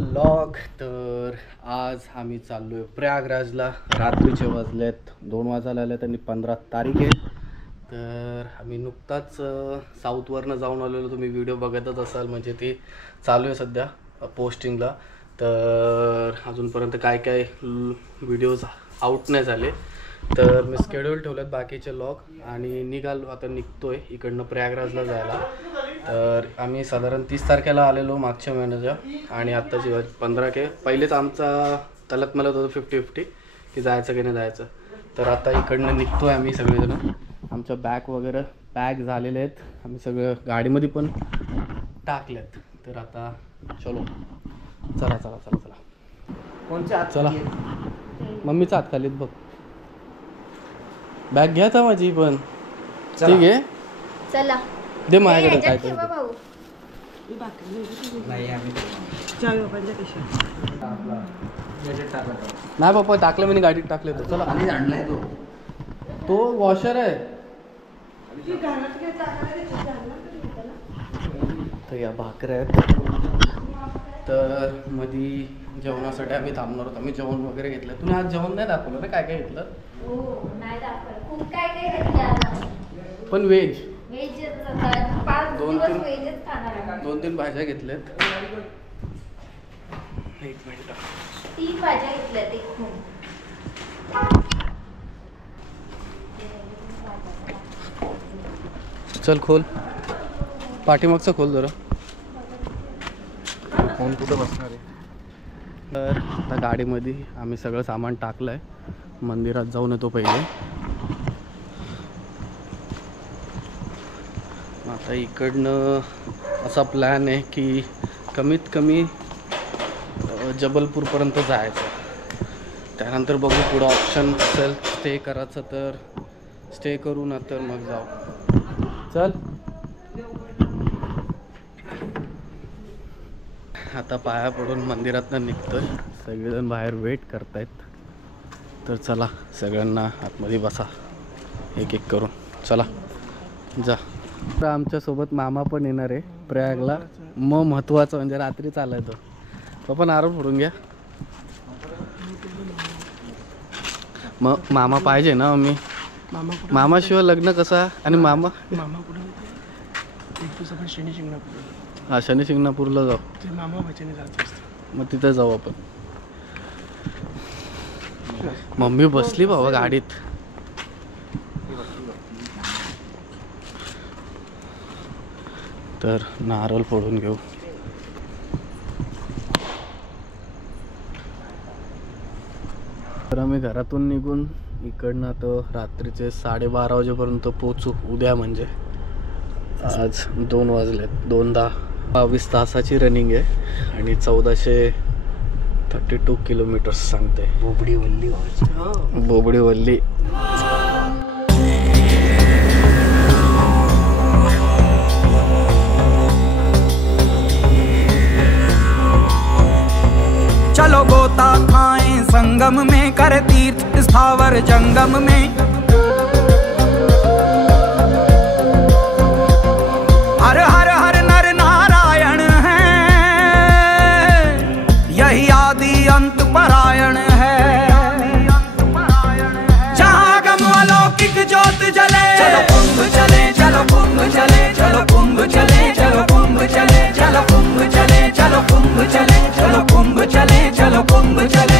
Vlog. तर आज आम्ही चाललोय प्रयागराजला। रात्रीचे वाजलेत 2 वाजायला आले आणि 15 तारीख आहे। तर आम्ही नुकताच साऊथवरनं जाऊन आलेलो, तुम्ही व्हिडिओ बघतच असाल, म्हणजे ते चालू आहे सध्या पोस्टिंगला। तर अजूनपर्यंत काय काय व्हिडिओज आउट नाही झाले, तर मी स्केड्यूल ठेवलेत बाकीचे व्लॉग आणि आता निघतोय इकडनं प्रयागराजला जायला। तर आम्ही साधारण 30 तारखेला आलेलो मागच्या महिन्याच्या, आणि आत्ताची 15 के पहिलेच आमचा तलत मला होतं 50-50 की जायचं की नाही जायचं। तर आता इकडनं निघतोय आम्ही सगळेजण, आमच्या बॅग वगैरे पॅक झालेले आहेत, आम्ही सगळं गाडीमध्ये पण टाकलेत। तर आता चलो, चला चला चला चला। कोणच्या हात चला, मम्मीचा हात खालीत बघ, बॅग घ्या था माझी पण, ठीक आहे चला दे माझ्याकडे काय ठेवा भाऊ। नाही पप्पा टाकलं, मी गाडीत टाकले तर चला। आणि आणलाय तो वॉशर आहे। तर या भाकऱ्या आहेत, तर मधी जेवणासाठी आम्ही थांबणार होतो, आम्ही जेवण वगैरे घेतलं। तुम्ही आज जेवण नाही दाखवलं ना, काय काय घेतलं? हो नाही दाखवलं, खूप काय काय घेतलं, पण व्हेज व्हेज 5 दिवस व्हेजच खाणार आहे। 2-3 भाज्या घेतल्यात। एक मिनिट, 3 भाज्या घेतल्यात एक खून। चल खोल, पाठीमागचं खोल जरा, फोन कुठं बसणार आहे। तर आता गाडीमध्ये आम्ही सगळं सामान टाकलं आहे, मंदिरात जाऊन येतो पहिले। आता इकडनं असा प्लॅन आहे की कमीत कमी जबलपूरपर्यंत जायचं, त्यानंतर बघू पुढं ऑप्शन असेल स्टे करायचं तर स्टे करू, ना तर मग जाऊ। चल आता पाया पडून मंदिरातनं निघतोय, सगळेजण बाहेर वेट करतायत। तर चला सगळ्यांना आतमध्ये बसा एक एक करून, चला जा। तर आमच्यासोबत मामा पण येणार आहे प्रयागला, मग महत्त्वाचं म्हणजे रात्री चालायचं। पप्पा नारळ फोडून घ्या, मग मामा पाहिजे ना। मी मामाशिवाय लग्न कसा, आणि मामा कुठे एक दिवस आपण शनी शिंगणापूर, हा शनी शिंगणापूरला जाऊ, ते मामा भाच्याने जायचं असतं, मग तिथे जाऊ आपण। मम्मी बसली बाबा गाडीत, तर नारळ फोडून घेऊ। तर आम्ही घरातून निघून इकडनं तर रात्रीचे 12:30 वाजेपर्यंत पोचू उद्या, म्हणजे आज 2 वाजलेत, 2:10, 22 तासाची रनिंग आहे आणि 1432 किलोमीटर्स सांगते। बोबडी वल्ली बोबडी वल्ली। चलो गोता खाएं संगम में, कर तीर्थ स्थावर जंगम में, हर हर हर नर नारायण है, यही आदि अंत परायण है, जहाँ गम अलौकिक ज्योत जले, चलो कुंभ चले, चलो कुंभ चले, चलो कुंभ चले, चलो कुंभ चले, चलो कुंभ चले, चलो कुंभ चले, चलो कुंभ चले, चलो कुंभ चले।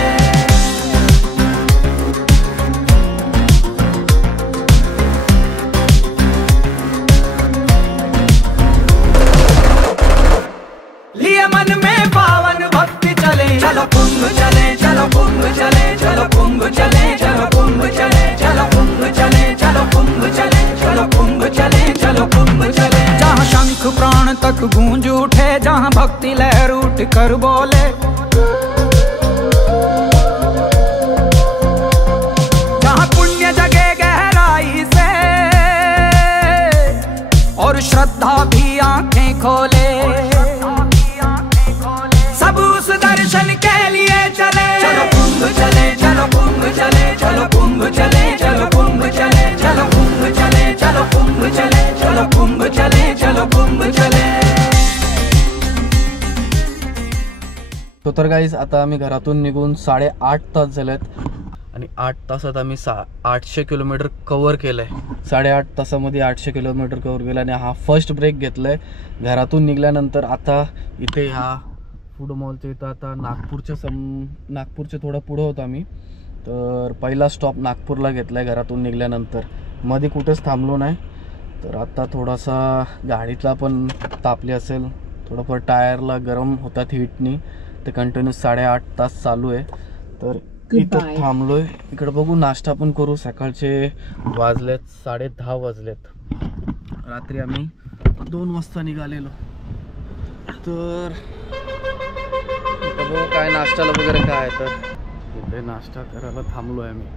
लिए मन में पावन भक्ति चले, चलो कुंभ चले, चलो कुंभ तर गाईज आता आम्ही घरातून निघून 8.5 तास झालेत आणि 8 तासात आम्ही 800 किलोमीटर कवर केलं आहे. 8.5 तासामध्ये 800 किलोमीटर कवर केलं आणि हा फर्स्ट ब्रेक घेतला आहे घरातून निघाल्यानंतर. आता इथे ह्या फूड मॉलच्या इथं आता नागपूरच्या थोडं पुढं होतो आम्ही. तर पहिला स्टॉप नागपूरला घेतला आहे घरातून निघाल्यानंतर. मध्ये कुठेच थांबलो नाही. तर आता थोडासा गाडीतला पण तापली असेल, थोडंफार टायरला गरम होतात हीटनी. ते कंटिन्यू 8.5 तास चालू आहे. तर इथं थांबलोय. इकडे बघू, नाश्ता पण करू. सकाळचे वाजलेत 10:30 वाजलेत. रात्री आम्ही 2 वाजता निघालेलो. तर इथं बघू काय नाश्त्याला वगैरे काय आहे. तर इथे नाश्ता करायला थांबलोय आम्ही.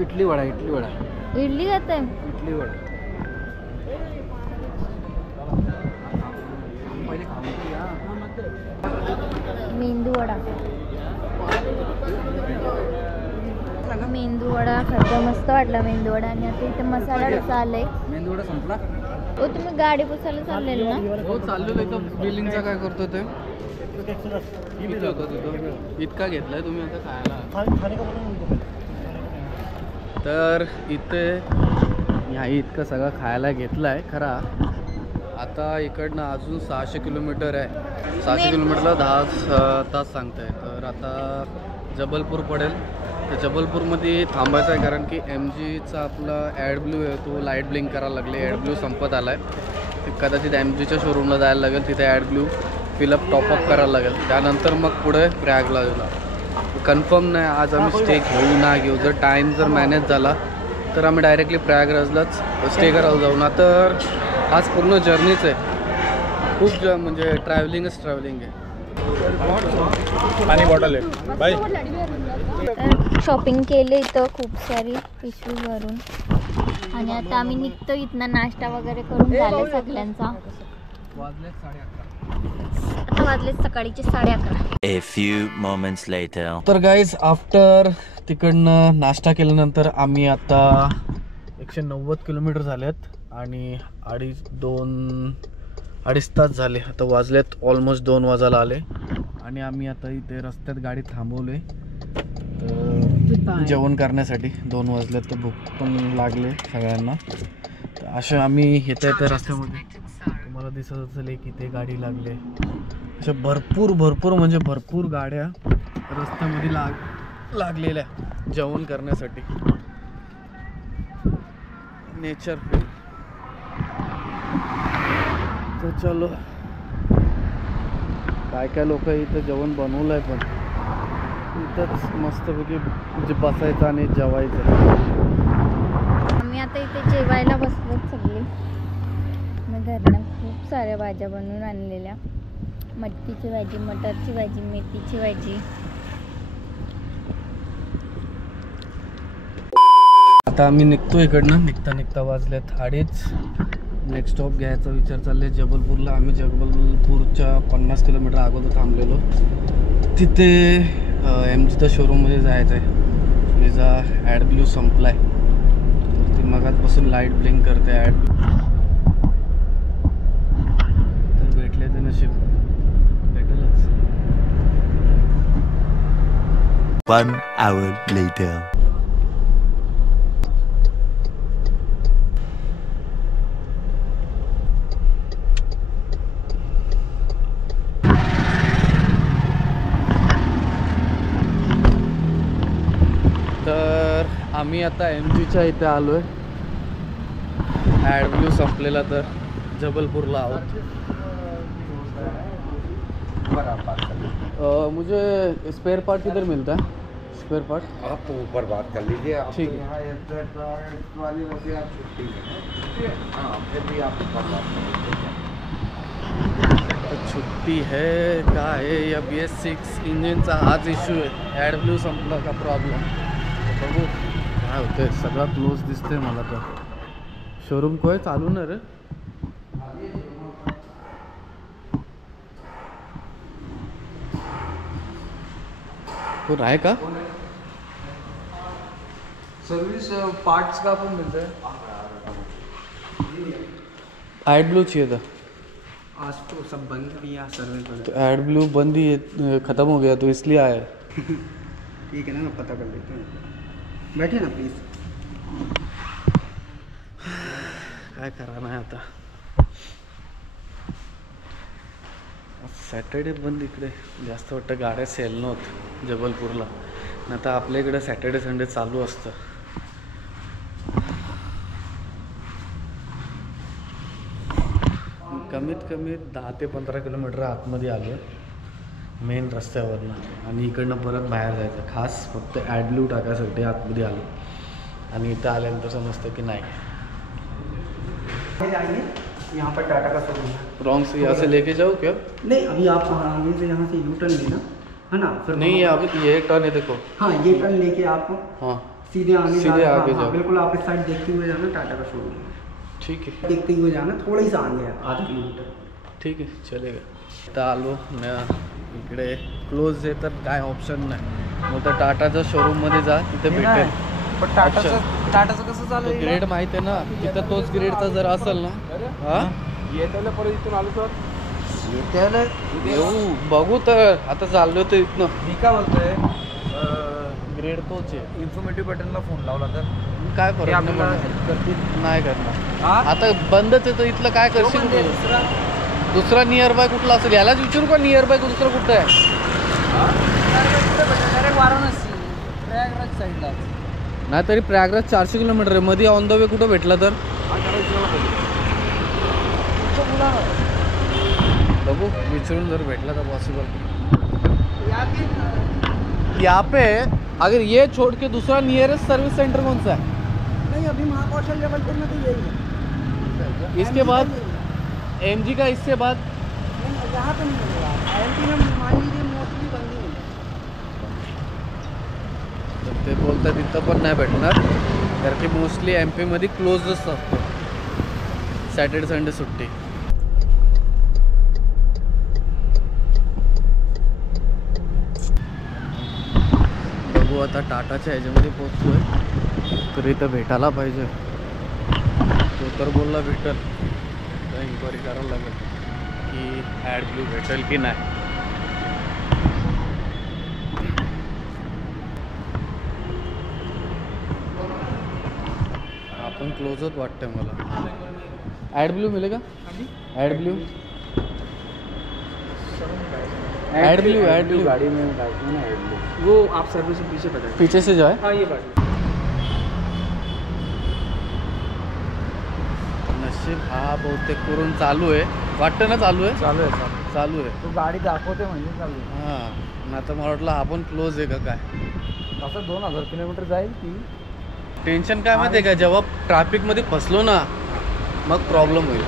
इडली वडा इडली खाते. इडली वडा मेंदू वडा खाते, मस्त वाटला मेंदू वडा. आणि आता इथे मसाला डोसा आलाय. मेंदू वडा संपला. हो, तुम्ही गाडी पुसायला चाललेलो ना? हो चाललेलो. इथं बिलिंगचा काय करतो ते किती होतं तिथं? इतका घेतलाय तुम्ही आता खायला? तर इथे ह्या इतकं सगळं खायला घेतलं आहे खरा. आता इकडनं अजून 600 किलोमीटर आहे. 600 किलोमीटरला 10 तास सांगताय. तर आता जबलपूर पडेल. तर जबलपूरमध्ये थांबायचं आहे कारण की MGचा आपला ॲडब्ल्यू आहे तो लाईट ब्लिंक करायला लागले. ॲडब्ल्यू संपत आला आहे. कदाचित MGच्या शोरूमला जायला लागेल. तिथे ॲडब्ल्यू फिलअप टॉपअप करायला लागेल. त्यानंतर मग पुढे प्रयागराजला. कन्फर्म नाही आज आम्ही स्टे घेऊ ना घेऊ. जर टाईम जर मॅनेज झाला तर आम्ही डायरेक्टली प्रयागराजलाच स्टे करायला जाऊ ना. तर आज पूर्ण जर्नीच आहे. खूप म्हणजे ट्रॅव्हलिंगच ट्रॅव्हलिंग आहे. पाणी बॉटल आहे बाय. तर शॉपिंग केली इथं खूप सारी पिशवी भरून. आणि आता आम्ही निघतो इथनं. नाश्ता वगैरे करून झाला सगळ्यांचा. आता वाजले सकाळीचे 11:30. A few moments later. तर गाईज आफ्टर तिकडनं नाश्ता केल्यानंतर आम्ही आता 190 किलोमीटर झालेत आणि 2.5 तास झाले. आता वाजलेत ऑलमोस्ट 2 वाजायला आले आणि आम्ही आता इथे रस्त्यात गाडी थांबवले तर जेवण करण्यासाठी. 2 वाजलेत तर भूक पण लागले सगळ्यांना. तर असे आम्ही येता येत्या रस्त्यामध्ये तुम्हाला दिसत असेल की इथे गाडी लागले. अशा भरपूर म्हणजे भरपूर गाड्या रस्त्यामध्ये लागलेल्या जेवण करण्यासाठी. Nature feel. तर चलो, काय लोक इथं जेवण बनवलंय पण इथंच मस्तपैकी म्हणजे बसायचं आणि जेवायचं. आम्ही आता इथे जेवायला बसलो सगळे. मग घरनं खूप साऱ्या भाज्या बनवून आणलेल्या. मटकीची भाजी, मटरची भाजी, मेथीची भाजी. आता आम्ही निघतो इकडनं. निघता वाजलेत 2:30. नेक्स्ट स्टॉप घ्यायचा विचार चालले जबलपूरला. आम्ही जबलपूरच्या 50 किलोमीटर अगोदर थांबलेलो. तिथे MGच्या शोरूममध्ये जायचं आहे. विजा ॲडब्ल्यू संपलाय तर ती मगाचपासून लाईट ब्लिंक करते ॲडब्ल्यू. तर भेटले ते नशीब, भेटेलच. 1 hour later. तर आम्ही आता MGच्या इथे आलो आहे. ॲडब्ल्यू संपलेला तर जबलपूरला आहोत. मुझे स्पेयर पार्ट किधर मिलता है? स्पेयर पार्ट आप तो ऊपर बात कर लीजिए. आप ठीक है. यहाँ वाली वजह आप छुट्टी है. हाँ, फिर भी आप ऊपर बात कर लीजिए. छुट्टी है का आहे या BS6 इंजिनचा हाच इश्यू आहे. ॲडब्ल्यू संपला का प्रॉब्लेम. बघू काय होतंय. सगळा क्लोज दिसतंय मला तर. शोरूम कोय चालू ना रे. कोण आहे का? सर्विस पार्ट्स का अपन मिलता है। एड ब्लू चाहिए था। आज तो सब बंद भी है सर्विस तो एड ब्लू बंद ही है, ख़त्म हो गया तो इसलिए आया है। ठीक है ना, मैं पता कर लेते हैं। बैठिए ना प्लीज़। काय करायला आहे आता। सॅटर्डे बंद इकडे जास्त वाटतं, गाड्या सेल नव्हत जबलपूरला, नाही तर आपल्या इकडे सॅटर्डे संडे चालू असतं। कमीत कमी 10 ते 15 किलोमीटर आतमध्ये आलो मेन रस्त्यावरनं, आणि इकडनं परत बाहेर जायचं, खास फक्त ॲड ब्लू टाकायसाठी आतमध्ये आलो, आणि इथं आल्यानंतर समजतं की नाही। यहाँ पर टाटा का शोरूम है। रॉन्ग से यहाँ से लेके जाओ क्या? नहीं, अभी आप आगे से यहाँ से यू टर्न लेना है ना, फिर नहीं ये अभी ये टर्न है देखो। हाँ, ये टर्न लेके आप हाँ सीधे आगे सीधे आगे हाँ, जाओ। बिल्कुल आप इस साइड देखते हुए जाना, टाटा का शोरूम है। ठीक है देखते हुए जाना, थोड़ा ही सा आगे है, आधा किलोमीटर। ठीक आहे चलेगा। इथं आलो ना, इकडे क्लोज आहे तर काय ऑप्शन नाही, मग तर टाटाच्या शोरूममध्ये जा, तिथे भेटेल। पण टाटाचं कसं चालू आहे? ग्रेड माहिती आहे ना, तिथं तोच ग्रेडचा जर असेल ना, हां येत्याला परत इथून आलो तर येऊ बघू तर, आता चाललो तर इथनं मी काय बोलतोय, ग्रेड तोच आहे। इन्फॉर्मेटिव्ह बटनला फोन लावला तर काय ते फरक नाही आपल्याला पडणार. help करतील. नाही करणार हा? आता बंदच आहे तर इथलं काय करशील तू? दुसरा नियर बाय कुठला असेल, यालाच विचारू का नियर बाय दुसरं कुठं आहे? डायरेक्ट वाराणसी प्रयागराज साईडला नाही तरी प्रयागराज 400 किलोमीटर आहे, मध्ये ऑन द वे कुठं भेटला तर बघू विचारून जर भेटला तर पॉसिबल। यहाँ पे अगर ये छोड़ के दूसरा नियरेस्ट सर्विस सेंटर कौन सा है? नहीं, अभी महाकौशल जबलपुर में तो यही है। इसके बाद MG का, इसके बाद यहाँ तो नहीं मिलेगा, IMT में मान लीजिए मोस्टली बंद ही मिलेगा। तर ते बोलतात तिथं पण नाही भेटणार, कारण की मोस्टली MP मध्ये क्लोजच असतं, सॅटर्डे संडे सुट्टी। बघू आता टाटाच्या ह्याच्यामध्ये पोचतोय, तर इथं भेटायला पाहिजे, तो तर बोलला भेटेल, तर इन्क्वायरी करायला लागेल की ॲड ब्लू भेटेल की नाही। आपण क्लोजच वाटतंय मला। ॲड ब्लू मिलेगा? ॲड ब्लू ॲड ब्लू गाड़ी में डालते हैं ना ऐड ब्लू, वो आप सर्विस से पीछे बताएं। पीछे से जाए। हाँ, ये गाड़ी नशीब हा बहुतेक करून चालू आहे, वाटतं ना चालू आहे? चालू आहे चालू आहे तो गाडी दाखवते म्हणजे चालू आहे। हां, मग आता मला वाटलं हा पण क्लोज आहे का काय। असं 2000 किलोमीटर जाईल की टेन्शन काय माहिती आहे का, जेव्हा ट्रॅफिकमध्ये फसलो ना मग प्रॉब्लेम होईल।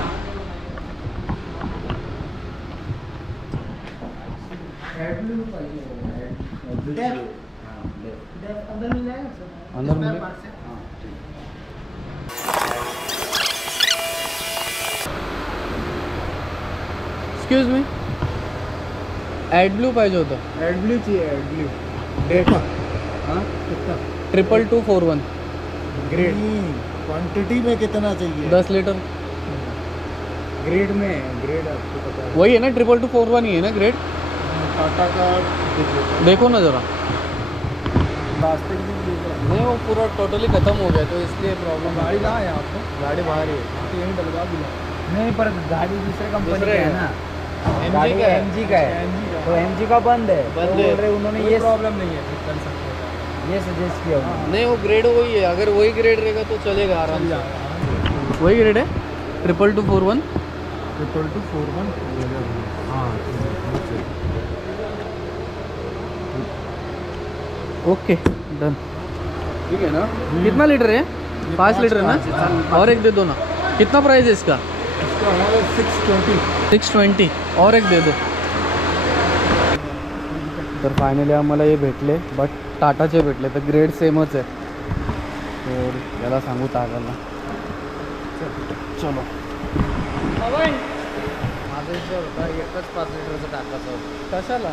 अंदर मिले एक्सक्यूज मी, ॲड ब्लू पाहिजे होतं। ऐड ब्लू चाहिए, ऐड ब्लू डेट। हाँ, कितना 22241 ग्रेड? क्वांटिटी में कितना चाहिए? 10 लीटर। ग्रेड में ग्रेड आपको पता है? वही है ना 22241 ही है ना ग्रेड? टाटा का देखो ना जरा। रास्ते की नहीं वो पूरा टोटली ख़त्म हो गया तो इसलिए प्रॉब्लम। गाड़ी कहाँ है आपको? गाड़ी बाहर ही है। तो यहीं डलवा दिया। नहीं, पर गाड़ी दूसरे कंपनी दूसरे की है है। ना, MG गाड़ी का है। MG का है, तो MG का बंद है। बंद तो है। बोल रहे उन्होंने ये प्रॉब्लम नहीं है, ठीक कर सकते हैं, ये सजेस्ट किया उन्होंने। नहीं वो ग्रेड वही है, अगर वही ग्रेड रहेगा तो चलेगा आराम से। वही ग्रेड है 22241। 22241 हाँ, ओके डन। ठीक है ना। कितना लीटर है? 5 लीटर है ना? और एक दे दो ना। कितना प्राइस है इसका? इसका हमारा 620। 620 और एक दे दो। तर फायनली आम्हाला हे भेटले, बट टाटाचे भेटले, तर ग्रेड सेमच आहे, तर याला सांगू टाकायला। चलो माझा विचार होता एकच 5 लिटरचं टाकायचं होतं, कशाला?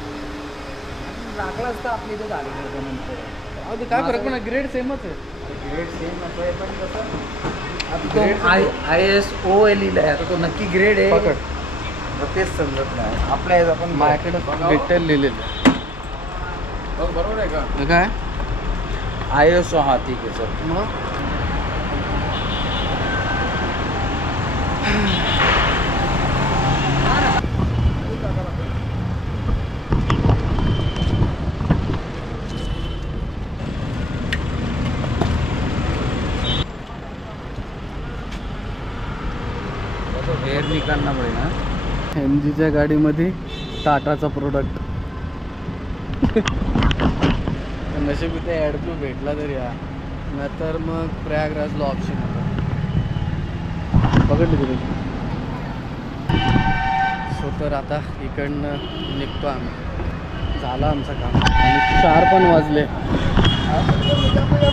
लागला असता आपली इथे गाडी नंतर अहो, काय फरक पण ग्रेड सेमच आहे. ग्रेड सेम आहे पण कसं ISO लिहिलं आहे. आता तो नक्की ग्रेड आहे पकड मग तेच समजत नाही. आपल्या ह्याचा पण माझ्याकडे डिटेल लिहिलेलं बरोबर आहे का? आहे. काय ISO. हा ठीक आहे सर. मग एअर निकालना पडेल. MGच्या गाडीमध्ये टाटाचा प्रोडक्ट. नशीब इथे ॲडब्ल्यू भेटला तरी या नाहीतर मग प्रयागराजला ऑप्शन होता. पकडली तुझी. सो तर आता इकडनं निघतो आम्ही. झालं आमचं काम आणि 4 पण वाजले.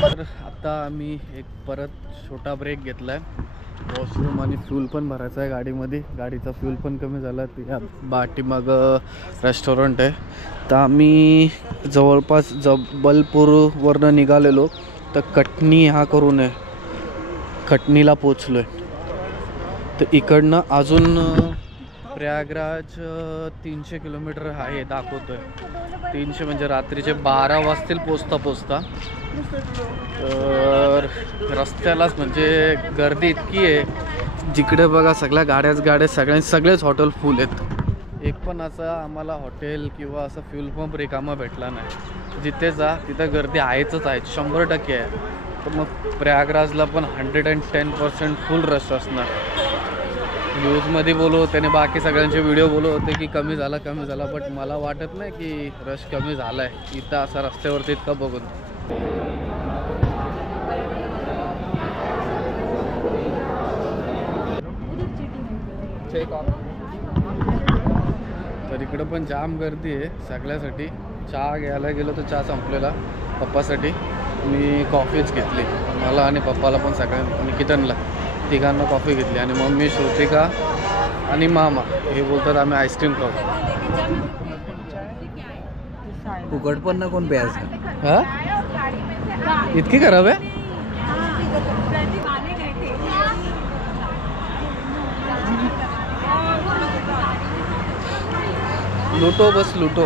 तर आता आम्ही एक परत छोटा ब्रेक घेतला आहे. वॉशरूम आणि फ्यूल पण भरायचं आहे गाडीमध्ये. गाडीचा फ्यूल पण कमी झाला. या पाठीमाग रेस्टॉरंट आहे. तर आम्ही जवळपास जबलपूरवरनं निघालेलो तर कटनी हा करून आहे. कटनीला पोचलो आहे. तर इकडनं अजून प्रयागराज 300 किलोमीटर आहे दाखवतो आहे. 300 म्हणजे रात्रीचे 12 वाजतील पोचता. तर रस्त्यालाच म्हणजे गर्दी इतकी आहे. जिकडे बघा सगळ्या गाड्या सगळेच हॉटेल फुल आहेत. एक पण असा आम्हाला हॉटेल किंवा असा फ्यूल पंप रिकामा भेटला नाही. जिथे जा तिथं गर्दी आहेच आहे. 100% आहे. तर मग प्रयागराजला पण 110% फुल रश असणार. न्यूजमध्ये बोलू त्याने बाकी सगळ्यांचे व्हिडिओ बोलू होते की कमी झाला बट मला वाटत नाही की रश कमी झाला आहे इथं असा रस्त्यावरती इतकं बघून. तर इकडं पण जाम गर्दी आहे सगळ्यासाठी. चहा घ्यायला गेलो तर चहा संपलेला. पप्पासाठी मी कॉफीच घेतली. मला आणि पप्पाला पण सगळ्यांना किटनला तिघांना कॉफी घेतली. आणि मम्मी श्रुतिका आणि मामा हे बोलतात आम्ही आईस्क्रीम खाऊ. फुकट पण ना कोण प्यायचं. हा इतकी खराब आहे. लुटो बस लुटो.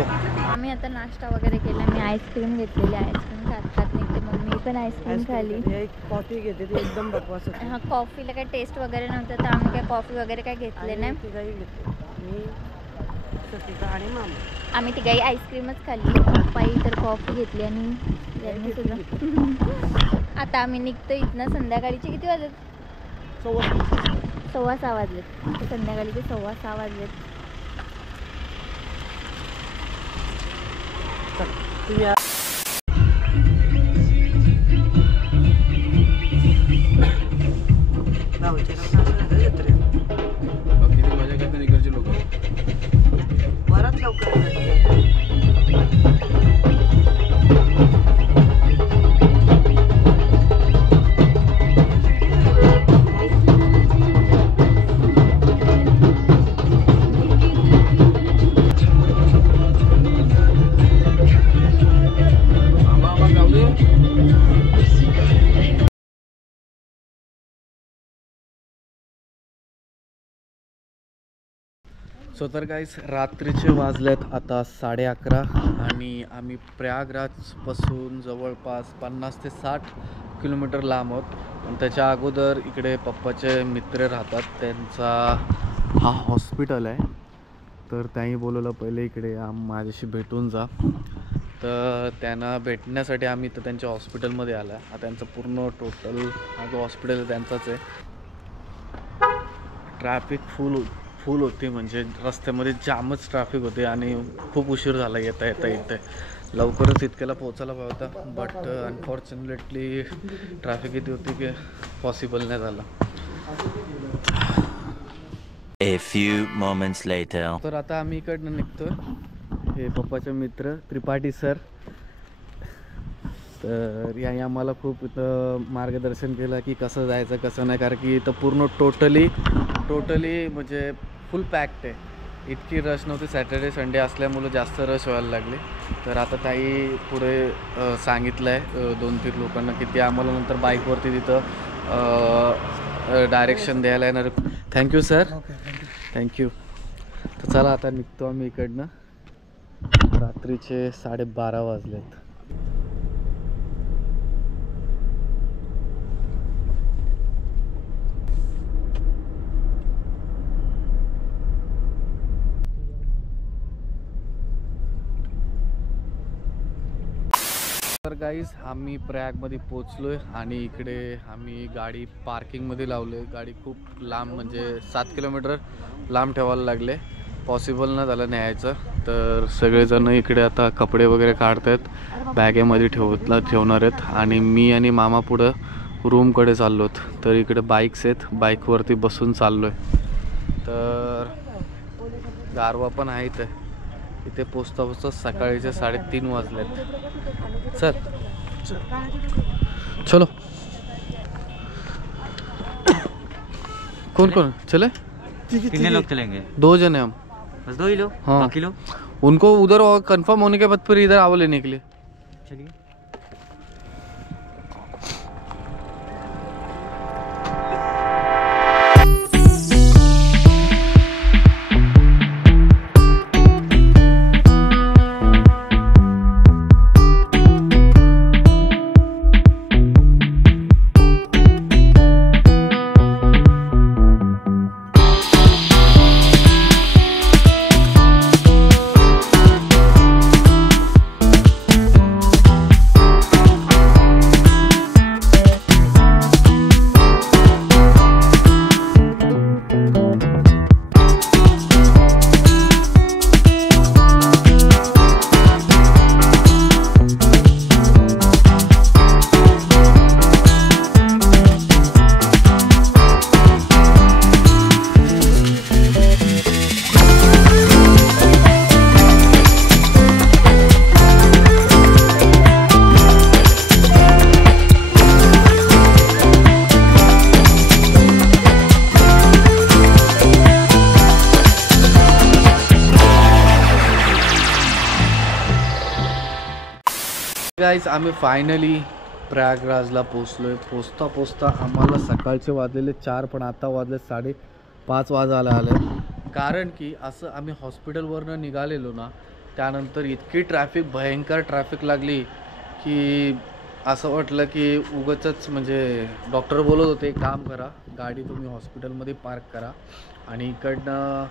आम्ही आता नाश्ता वगैरे केला. मी आईस्क्रीम घेतलेली. आईस्क्रीम खात निघते. मम्मी पण आईस्क्रीम खाली. कॉफी घेते ती एकदम बकवास होती. हा कॉफीला काही टेस्ट वगैरे नव्हतं तर आम्ही काही कॉफी वगैरे काही घेतले नाही. मी सतिका आणि मामा आम्ही तिघाही आईस्क्रीमच खाल्ली. पप्पाही तर कॉफी घेतली आणि यांनी सुद्धा. आता आम्ही निघतो इथनं. संध्याकाळीचे किती वाजलेत? 6:15 वाजलेत. संध्याकाळीचे 6:15 वाजलेत. किती मजा करतात इकडचे लोक. बराच लवकर सो तर गाईस रात्रीचे वाजलेत आता 11:30 आणि आम्ही प्रयागराजपासून जवळपास 50 ते 60 किलोमीटर लांब आहोत. पण त्याच्या अगोदर इकडे पप्पाचे मित्र राहतात. त्यांचा हा हॉस्पिटल आहे. तर त्यांनी बोलवलं पहिले इकडे माझ्याशी भेटून जा. तर त्यांना भेटण्यासाठी आम्ही तर त्यांच्या हॉस्पिटलमध्ये आला. हा त्यांचा पूर्ण टोटल हा जो हॉस्पिटल आहे त्यांचाच आहे. ट्रॅफिक फुल होती म्हणजे रस्त्यामध्ये जामच ट्रॅफिक होते आणि खूप उशीर झाला येता इथे. लवकरच इतक्याला पोहोचायला पाहिजे होता बट अनफॉर्च्युनेटली ट्रॅफिक इथे होती की पॉसिबल नाही झालं. A few moments later. तर आता आम्ही इकडनं निघतोय. हे पप्पाचे मित्र त्रिपाठी सर. तर यांनी आम्हाला खूप इथं मार्गदर्शन केलं की कसं जायचं कसं नाही. कारण की इथं पूर्ण टोटली म्हणजे फुल पॅक्ड आहे. इतकी रश नव्हती, सॅटर्डे संडे असल्यामुळे जास्त रश व्हायला लागले. तर आता ताई पुढे सांगितलं आहे 2-3 लोकांना की ते आम्हाला नंतर बाईकवरती तिथं डायरेक्शन द्यायला येणार. Thank you sir, thank you. तर चला आता निघतो आम्ही इकडनं. रात्रीचे 12:30 वाजलेत. तर गाईज आम्ही प्रयागमध्ये पोचलोय आणि इकडे आम्ही गाडी पार्किंगमध्ये लावली आहे. गाडी खूप लांब म्हणजे 7 किलोमीटर लांब ठेवायला लागले, पॉसिबल न झालं न्यायचं. तर सगळेजण इकडे आता कपडे वगैरे काढत आहेत, बॅगेमध्ये ठेवणार आहेत आणि मी आणि मामा पुढं रूमकडे चाललो आहेत. तर इकडे बाईक्स आहेत, बाईकवरती बसून चाललो आहे. तर गारवा पण आहे इथे पोचता पोचता सकाळीचे 3:30 वाजलेत. चल चलो. कौन कौन चले? कितने लोग चलेंगे? 2 जने हम. बस 2 ही लोग? हाँ. बाकी लोग? उनको उधर कंफर्म होने के बाद फिर इधर आओ लेने के लिए. चलिए. गाईज आम्ही फायनली प्रयागराजला पोचलोय. पोचता आम्हाला सकाळचे वाजलेले 4 पण आता वाजले 5:30 वाजायला आले. कारण की असं आम्ही हॉस्पिटलवरनं निघालेलो ना, त्यानंतर इतकी ट्रॅफिक, भयंकर ट्रॅफिक लागली की असं वाटलं की उगाचच म्हणजे डॉक्टर बोलत होते काम करा, गाडी तुम्ही हॉस्पिटलमध्ये पार्क करा आणि इकडनं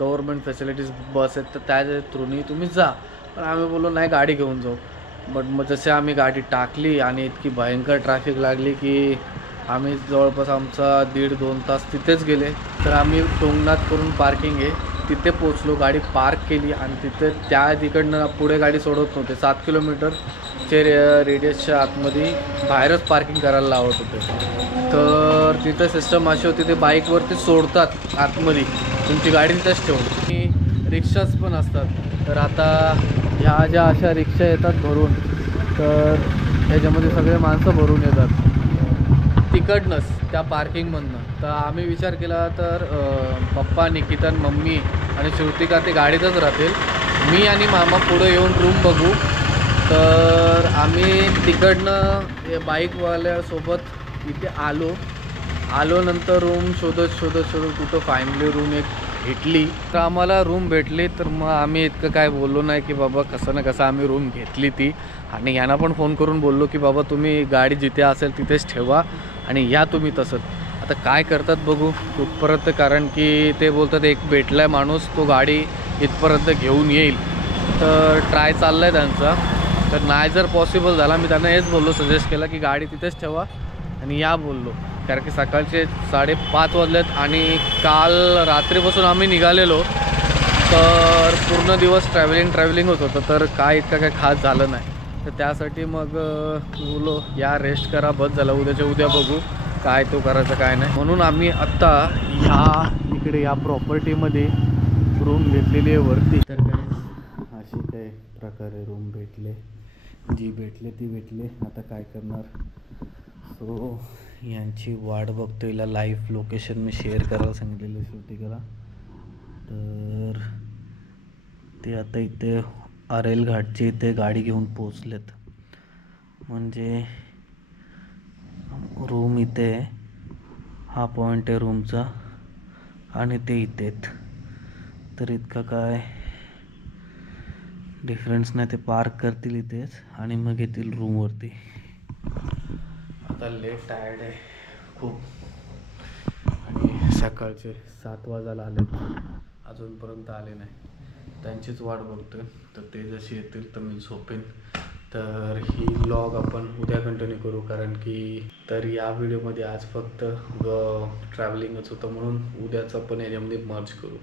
गव्हर्मेंट फॅसिलिटीज बस आहेत तर त्या थ्रूनी तुम्ही जा. पण आम्ही बोललो नाही गाडी घेऊन जाऊ. बट मग जसे आम्ही गाडी टाकली आणि इतकी भयंकर ट्रॅफिक लागली की आम्ही जवळपास आमचा 1.5-2 तास तिथेच गेले. तर आम्ही टोंगनाथ करून पार्किंग आहे तिथे पोचलो, गाडी पार्क केली आणि तिथे त्या तिकडनं पुढे गाडी सोडत नव्हते. 7 किलोमीटरचे रेडियसच्या आतमध्ये बाहेरच पार्किंग करायला लावत होते. तर तिथं सिस्टम अशी होती, ते बाईकवरती सोडतात आतमध्ये, तुमची गाडी तिथंच ठेवून. आणि रिक्षाच पण असतात. तर आता ह्या ज्या अशा रिक्षा येतात भरून, तर ह्याच्यामध्ये सगळे माणसं भरून येतात तिकडनंच त्या पार्किंगमधनं. तर आम्ही विचार केला तर पप्पा, निकिता, मम्मी आणि श्रुतिका ते गाडीतच राहतील, मी आणि मामा पुढे येऊन रूम बघू. तर आम्ही तिकडनं बाईकवाल्यासोबत इथे आलो नंतर रूम शोधत कुठं फायनली रूम एक भेटली. तर आम्हाला रूम भेटली. तर मग आम्ही इतकं काय बोललो नाही की बाबा कसं ना कसं आम्ही रूम घेतली ती. आणि यांना पण फोन करून बोललो की बाबा तुम्ही गाडी जिथे असेल तिथेच ठेवा आणि या तुम्ही तसंच. आता काय करतात बघू कुठपर्यंत, कारण की ते बोलतात एक भेटला आहे माणूस, तो गाडी इथपर्यंत घेऊन येईल. तर ट्राय चालला आहे त्यांचा. तर नाही जर पॉसिबल झाला, मी त्यांना हेच बोललो, सजेस्ट केला की गाडी तिथेच ठेवा आणि या बोललो. कारण की सकाळचे 5:30 वाजलेत आणि काल रात्रीपासून आम्ही निघालेलो. तर पूर्ण दिवस ट्रॅव्हलिंग होत होतं. तर काय इतकं काय खास झालं नाही. तर त्यासाठी मग बोललो या रेस्ट करा, बस झाला, उद्याच्या उद्या बघू काय तो करायचं काय नाही. म्हणून आम्ही आत्ता इकडे या प्रॉपर्टीमध्ये रूम घेतलेली आहे वरती. तर काय अशी काही प्रकारे रूम भेटले, जी भेटले ती भेटले. आता काय करणार. सो यांची वाट बघतो. हिला लाईव्ह लोकेशन मी शेअर करायला सांगितलेलं श्रुतिकाला. तर ते आता इथे आरेल घाटचे इथे गाडी घेऊन पोचलेत. म्हणजे रूम इथे आहे, हा पॉईंट आहे रूमचा आणि ते इथेत. तर इतका काय डिफरन्स नाही. ते पार्क करतील इथेच आणि मग येतील रूमवरती. आता लेट टायर्ड आहे खूप आणि सकाळचे 7 वाजायला आले, अजूनपर्यंत आले नाही. त्यांचीच वाट बघतोय. तर ते जसे येतील तर मी झोपेन. तर ही व्लॉग आपण उद्या कंटिन्यू करू, कारण की तर या व्हिडिओमध्ये आज फक्त ट्रॅव्हलिंगच होतं, म्हणून उद्याच आपण याच्यामध्ये मर्ज करू.